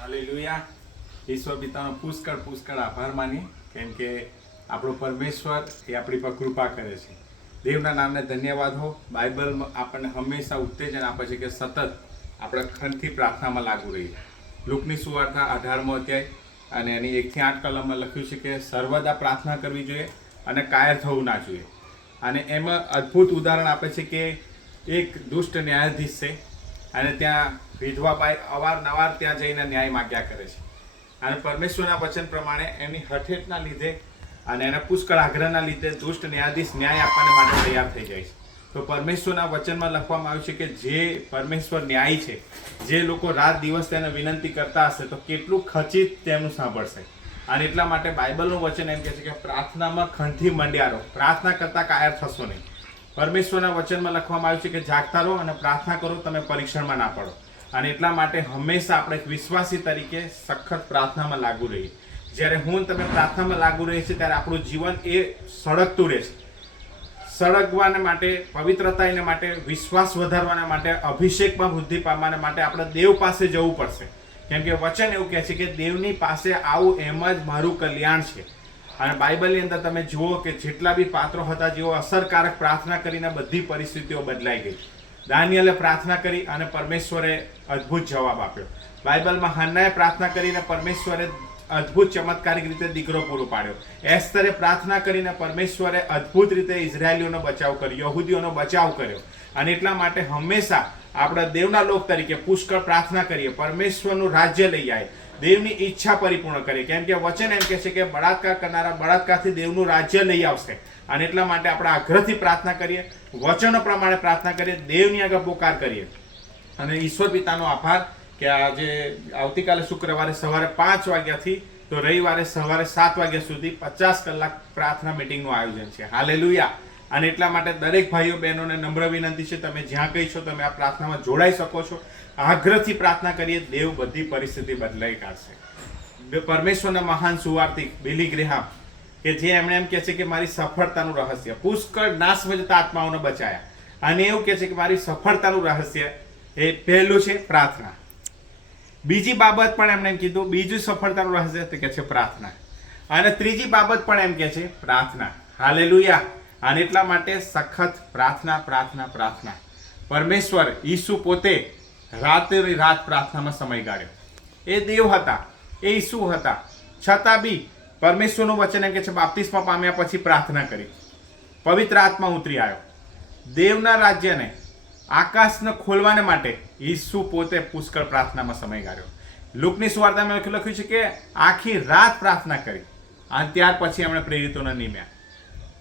Hallelujah. ઈશ્વર પિતાનો પુષ્કળ આભાર માની, કેમ કે આપણો પરમેશ્વર એ આપણી પર કૃપા કરે છે. દેવના નામને ધન્યવાદ હો. બાઇબલ આપણને હંમેશા ઉત્તેજન આપે છે કે સતત આપણે ખંતથી પ્રાર્થનામાં લાગુ રહીએ. લુકની સુવાર્તા 18મો અધ્યાય અને એની 1 થી 8 કલમમાં લખ્યું છે કે સર્વદા પ્રાર્થના કરવી જોઈએ અને કાયર થવું ના જોઈએ. અને એમાં અદ્ભુત ઉદાહરણ આપે છે કે એક દુષ્ટ ન્યાયાધીશ છે અને ત્યાં વિધવા બાઈ અવારનવાર ત્યાં જઈને ન્યાય માગ્યા કરે છે. અને પરમેશ્વરના વચન પ્રમાણે એમની હઠેટના લીધે અને એના પુષ્કળ આગ્રહના લીધે દુષ્ટ ન્યાયાધીશ ન્યાય આપવાને માટે તૈયાર થઈ જાય છે. તો પરમેશ્વરના વચનમાં લખવામાં આવ્યું છે કે જે પરમેશ્વર ન્યાયી છે, જે લોકો રાત દિવસ તેને વિનંતી કરતા હશે તો કેટલું ખચિત તેમનું સાંભળશે. અને એટલા માટે બાઇબલનું વચન એમ કહે છે કે પ્રાર્થનામાં ખંતથી મંડ્યા રહો, પ્રાર્થના કરતા કાયર થશો નહીં. પરમેશ્વરના વચનમાં લખવામાં આવ્યું છે કે જાગતા રહો અને પ્રાર્થના કરો, તમે પરીક્ષણમાં ના પડો. અને એટલા માટે હંમેશા આપણે એક વિશ્વાસી તરીકે સખત પ્રાર્થનામાં લાગુ રહીએ. જ્યારે હું તમે પ્રાર્થનામાં લાગુ રહીએ છીએ ત્યારે આપણું જીવન એ સળગતું રહેશે. સળગવાને માટે, પવિત્રતાને માટે, વિશ્વાસ વધારવાના માટે, અભિષેકમાં વૃદ્ધિ પામવાને માટે આપણે દેવ પાસે જવું પડશે. કેમ કે વચન એવું કહે છે કે દેવની પાસે આવું એમ જ મારું કલ્યાણ છે. અને બાઇબલની અંદર તમે જુઓ કે જેટલા બી પાત્રો હતા જેઓ અસરકારક પ્રાર્થના કરીને બધી પરિસ્થિતિઓ બદલાઈ ગઈ. દાનિયેલે પ્રાર્થના કરી અને પરમેશ્વરે અદ્ભુત જવાબ આપ્યો. બાઇબલમાં હન્નાએ પ્રાર્થના કરીને પરમેશ્વરે અદ્ભુત ચમત્કારિક રીતે દીકરો પૂરો પાડ્યો. એસ્તરે પ્રાર્થના કરીને પરમેશ્વરે અદ્ભુત રીતે ઇઝરાયલીઓનો બચાવ કર્યો, યહૂદીઓનો બચાવ કર્યો. અને એટલા માટે હંમેશા આપણા દેવના લોક તરીકે પુષ્કળ પ્રાર્થના કરીએ, પરમેશ્વરનું રાજ્ય લઈ આવે, દેવની ઈચ્છા પરિપૂર્ણ કરીએ. કેમ કે વચન એમ કહે છે કે બળાત્કાર કરનારા બળાત્કારથી દેવનું રાજ્ય લઈ આવશે. અને એટલા માટે આપણે આગ્રહથી પ્રાર્થના કરીએ, વચનો પ્રમાણે પ્રાર્થના કરીએ, દેવની આગળ પોકાર કરીએ. અને ઈશ્વર પિતાનો આભાર કે આજે આવતીકાલે શુક્રવારે સવારે 5 વાગ્યાથી તો રવિવારે સવારે 7 વાગ્યા સુધી 50 કલાક પ્રાર્થના મિટિંગનું આયોજન છે. હાલેલુયા. અને એટલા માટે દરેક ભાઈઓ બહેનોને નમ્ર વિનંતી છે, તમે જ્યાં કહી છો તમે આ પ્રાર્થનામાં જોડાઈ શકો છો. આગ્રહથી પ્રાર્થના કરીએ, દેવ બધી પરિસ્થિતિ બદલાઈ કાઢશે. પરમેશ્વરના મહાન સુવાર્તિક બિલી ગ્રેહામ કે જે એમણે એમ કહે છે કે મારી સફળતાનું રહસ્ય પુષ્કળ નાશમાં જતા આત્માઓને બચાયા. અને એવું કહે છે કે મારી સફળતાનું રહસ્ય એ પહેલું છે પ્રાર્થના. બીજી બાબત પણ એમણે એમ કીધું, બીજું સફળતાનું રહસ્ય તે કહે છે પ્રાર્થના. અને ત્રીજી બાબત પણ એમ કહે છે પ્રાર્થના. હાલેલુયા. અને એટલા માટે સખત પ્રાર્થના પ્રાર્થના પ્રાર્થના. પરમેશ્વર ઈસુ પોતે રાતે રાત પ્રાર્થનામાં સમય ગાળ્યો. એ દેવ હતા, એ ઈસુ હતા, છતાં બી પરમેશ્વરનું વચન એમ કે છે બાપ્તિસ્મા પામ્યા પછી પ્રાર્થના કરી, પવિત્ર આત્મા ઉતરી આવ્યો. દેવના રાજ્યને, આકાશને ખોલવાને માટે ઈસુ પોતે પુષ્કળ પ્રાર્થનામાં સમય ગાળ્યો. લુકની સુવાર્તામાં લખ્યું છે કે આખી રાત પ્રાર્થના કરી અને ત્યાર પછી એમણે પ્રેરિતોને નિમ્યા.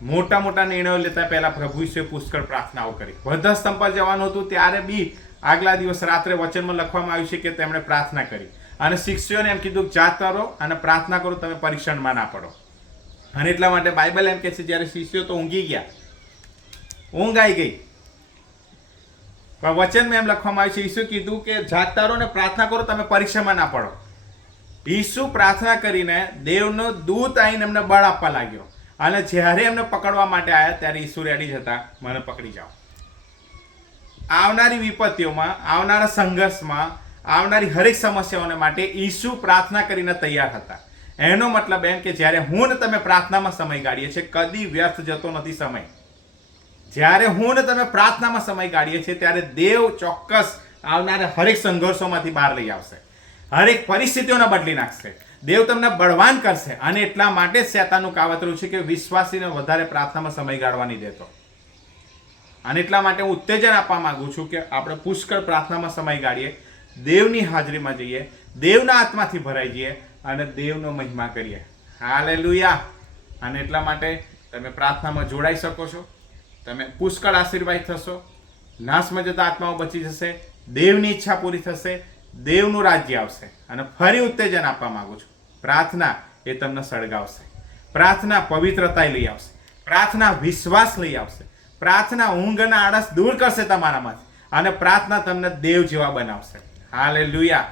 મોટા મોટા નિર્ણયો લેતા પહેલા પ્રભુ ઈસુએ પુષ્કળ પ્રાર્થનાઓ કરી. વધસ્તંભ પર જવાનું હતું ત્યારે બી આગલા દિવસ રાત્રે વચનમાં લખવામાં આવ્યું છે કે તેમણે પ્રાર્થના કરી. અને શિષ્યોને એમ કીધું જાગતા રહો અને પ્રાર્થના કરો, તમે પરીક્ષણમાં ના પડો. અને એટલા માટે બાઇબલ એમ કહે છે જ્યારે શિષ્યો તો ઊંઘી ગયા, ઊંઘ આવી ગઈ, પણ વચનમાં એમ લખવામાં આવ્યું છે ઈસુ કીધું કે જાગતા રહો અને પ્રાર્થના કરો, તમે પરીક્ષામાં ના પડો. ઈસુ પ્રાર્થના કરીને દેવનો દૂત આવીને એમને બળ આપવા લાગ્યો. અને જ્યારે એમને પકડવા માટે આવ્યા ત્યારે ઈસુ રેડી હતા, મને પકડી જાઓ. આવનારી વિપત્તિઓમાં, આવનારા સંઘર્ષમાં, આવનારી હરેક સમસ્યાઓને માટે ઈસુ પ્રાર્થના કરીને તૈયાર હતા. એનો મતલબ એમ કે જ્યારે હું ને તમે પ્રાર્થનામાં સમય ગાળીએ છીએ, કદી વ્યર્થ જતો નથી સમય. જ્યારે હું ને તમે પ્રાર્થનામાં સમય ગાળીએ છીએ ત્યારે દેવ ચોક્કસ આવનારા હરેક સંઘર્ષોમાંથી બહાર લઈ આવશે, હરેક પરિસ્થિતિઓને બદલી નાખશે. દેવ તમને બળવાન કરશે. અને એટલા માટે જ શેતાનનું કાવતરું છે કે વિશ્વાસીને વધારે પ્રાર્થનામાં સમય ગાળવાની દેતો. અને એટલા માટે હું ઉત્તેજન આપવા માંગુ છું કે આપણે પુષ્કળ પ્રાર્થનામાં સમય ગાળીએ, દેવની હાજરીમાં જઈએ, દેવના આત્માથી ભરાઈ જઈએ અને દેવનો મહિમા કરીએ. હાલેલુયા. અને એટલા માટે તમે પ્રાર્થનામાં જોડાઈ શકો છો, તમે પુષ્કળ આશીર્વાદ થશો, નાશમાં જતા આત્માઓ બચી જશે, દેવની ઈચ્છા પૂરી થશે, દેવનું રાજ્ય આવશે. અને ફરી ઉત્તેજન આપવા માંગુ છું, પ્રાર્થના એ તમને સળગાવશે, પ્રાર્થના પવિત્રતા લઈ આવશે, પ્રાર્થના વિશ્વાસ લઈ આવશે, પ્રાર્થના ઊંઘના આળસ દૂર કરશે તમારામાંથી, અને પ્રાર્થના તમને દેવ જેવા બનાવશે. હાલેલુયા.